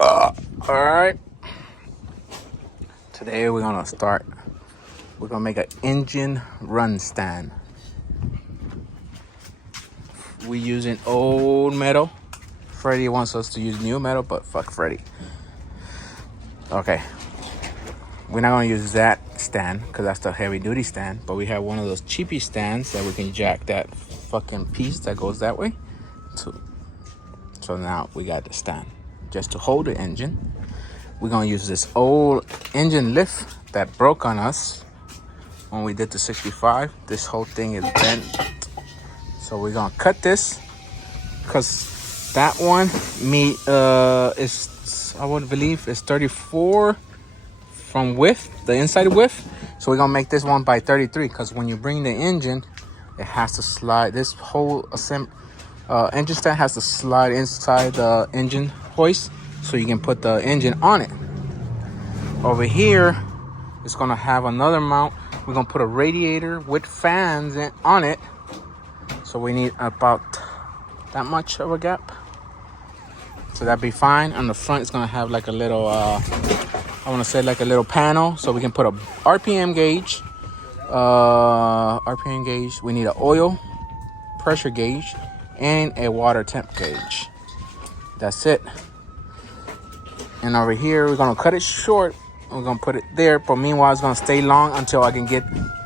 All right. Today we're gonna make an engine run stand. We using old metal. Freddie wants us to use new metal, but fuck Freddie. Okay. We're not gonna use that stand because that's the heavy duty stand, but we have one of those cheapy stands that we can jack that fucking piece that goes that way. So now we got the stand just to hold the engine. We're gonna use this old engine lift that broke on us when we did the 65. This whole thing is bent. So we're gonna cut this because that one is I would believe is 34 from width, the inside width. So we're gonna make this one by 33 because when you bring the engine, it has to slide. This whole engine stand has to slide inside the engine hoist so you can put the engine on it. Over here, it's gonna have another mount. We're gonna put a radiator with fans on it. So we need about that much of a gap. So that'd be fine. On the front, it's gonna have like a little, I wanna say like a little panel. So we can put a RPM gauge. We need an oil pressure gauge and a water temp gauge. That's it. And over here, we're gonna cut it short. We're gonna put it there, but meanwhile, it's gonna stay long until I can get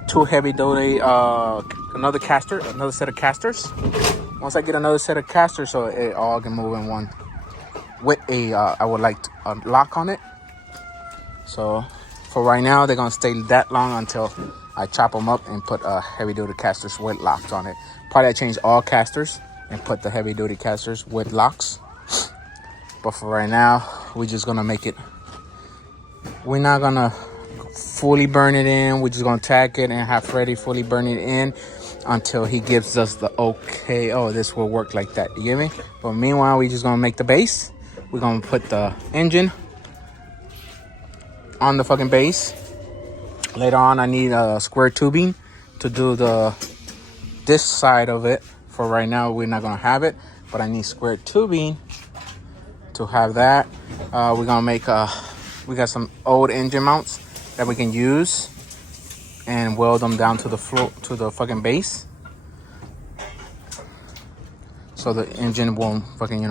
two heavy duty, another set of casters. Once I get another set of casters, so it all can move in one with I would like a lock on it. So for right now, they're gonna stay that long until I chop them up and put heavy duty casters with locks on it. Probably I change all casters and put the heavy duty casters with locks. But for right now, we're just gonna make it. We're not gonna fully burn it in. We're just gonna tack it and have Freddie fully burn it in until he gives us the okay. Oh, this will work like that. You get me? But meanwhile, we're just gonna make the base. We're gonna put the engine on the fucking base. Later on, I need a square tubing to do this side of it. For right now, we're not gonna have it, but I need square tubing to have that. We're gonna make we got some old engine mounts that we can use and weld them down to the floor, to the fucking base, so the engine won't fucking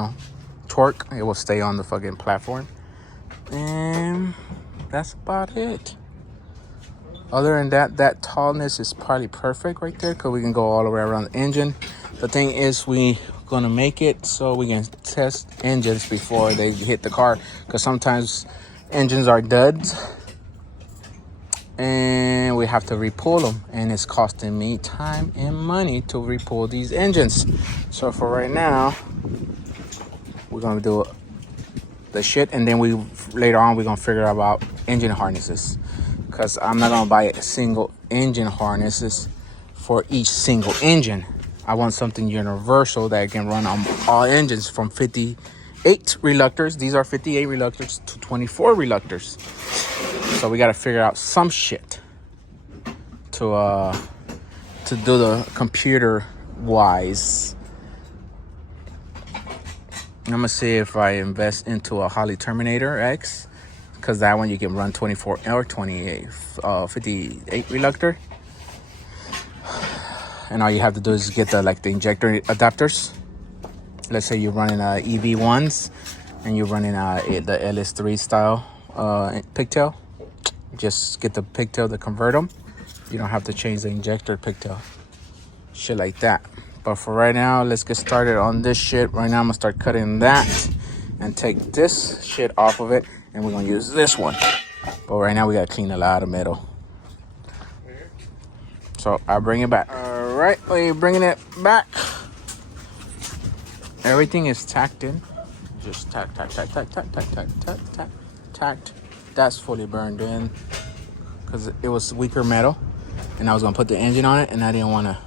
torque. It will stay on the fucking platform, and that's about it. Other than that, that tallness is probably perfect right there because we can go all the way around the engine. The thing is, we gonna make it so we can test engines before they hit the car, because sometimes engines are duds and we have to repull them, and it's costing me time and money to repull these engines. So for right now, we're gonna do the shit, and then later on we're gonna figure out about engine harnesses, because I'm not gonna buy a single engine harnesses for each single engine. I want something universal that can run on all engines, from 58 reluctors. These are 58 reluctors to 24 reluctors. So we got to figure out some shit to do the computer wise. I'm gonna see if I invest into a Holly Terminator X, because that one you can run 24 or 28, 58 reluctor. And all you have to do is get the injector adapters. Let's say you're running EV1s and you're running the LS3 style pigtail. Just get the pigtail to convert them. You don't have to change the injector pigtail. Shit like that. But for right now, let's get started on this shit. Right now, I'm gonna start cutting that and take this shit off of it, and we're gonna use this one. But right now, we gotta clean a lot of metal. So I'll bring it back. All right, we're bringing it back. Everything is tacked in. Just tack. That's fully burned in because it was weaker metal, and I was gonna put the engine on it, and I didn't want to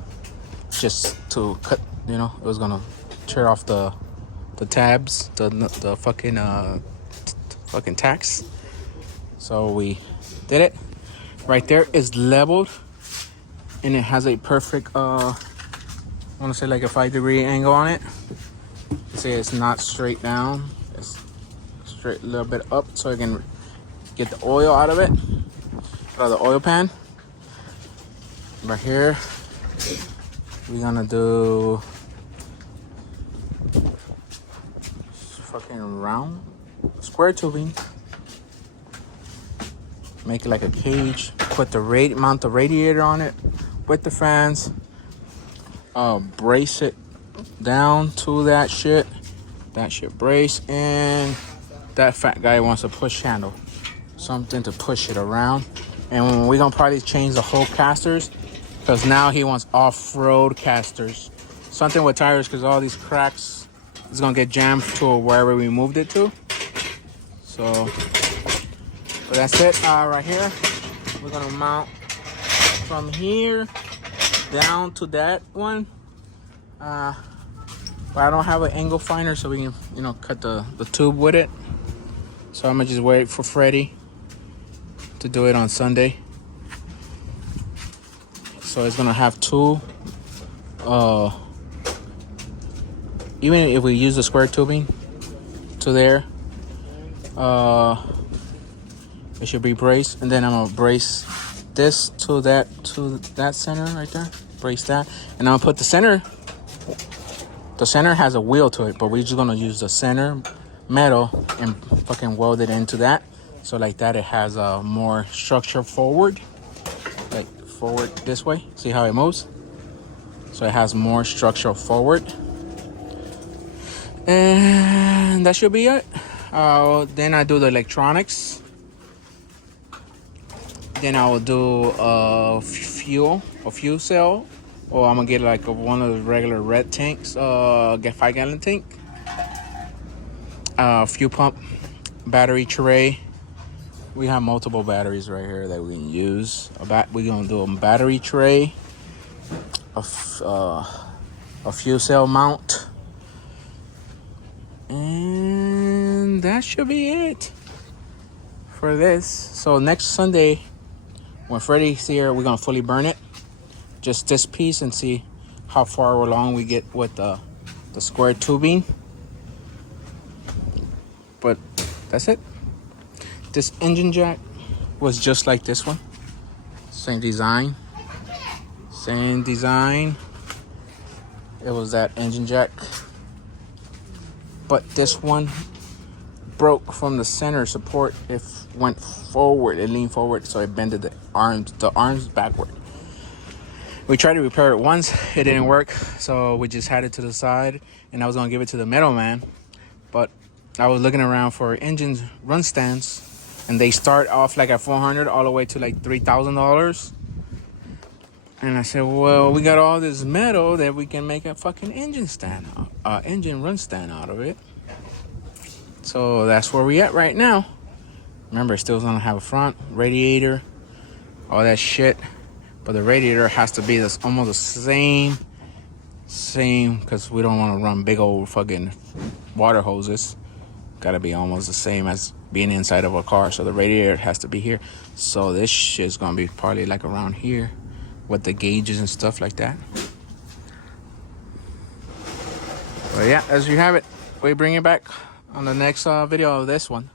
just to cut. It was gonna tear off the tabs, the fucking tacks. So we did it. Right there is leveled, and it has a perfect I want to say like a 5-degree angle on it. See, it's not straight down, it's straight a little bit up so I can get the oil out of it, out of the oil pan. Right here, we're gonna do fucking round square tubing. Make it like a cage. Put the mount the radiator on it with the fans. Brace it down to that shit. That shit brace, and that fat guy wants a push handle, something to push it around. And we're gonna probably change the whole casters, because now he wants off-road casters. Something with tires, because all these cracks is gonna get jammed to wherever we moved it to. So that's it. Right here, we're gonna mount from here down to that one. But I don't have an angle finder, so we can, you know, cut the tube with it. So I'm gonna just wait for Freddie to do it on Sunday. So it's gonna have two. Even if we use the square tubing to there, it should be braced, and then I'm gonna brace this to that center right there. Brace that, and I'm gonna put the center. The center has a wheel to it, but we're just gonna use the center metal and fucking weld it into that. So like that, it has a more structure forward, like forward this way. See how it moves? So it has more structure forward, and that should be it. Then I do the electronics. Then I will do a fuel cell. Or I'm gonna get like one of the regular red tanks, get 5-gallon tank. Fuel pump, battery tray. We have multiple batteries right here that we can use. We're gonna do a battery tray, a fuel cell mount, and that should be it for this. So next Sunday, when Freddie's here, we're gonna fully burn it. Just this piece, and see how far along we get with the square tubing. But that's it. This engine jack was just like this one. Same design. It was that engine jack. But this one broke from the center support. It went forward, it leaned forward, so it bended the arms backward. We tried to repair it once, it didn't work, so we just had it to the side, and I was gonna give it to the metal man, but I was looking around for engine run stands, and they start off like at $400 all the way to like $3,000. And I said, well, we got all this metal that we can make a fucking engine run stand out of it. So that's where we at right now. Remember, it still gonna have a front radiator, all that shit. But the radiator has to be almost the same, because we don't want to run big old fucking water hoses. Gotta be almost the same as being inside of a car. So the radiator has to be here. So this shit's gonna be probably like around here with the gauges and stuff like that. But yeah, as you have it, we bring it back on the next video of this one.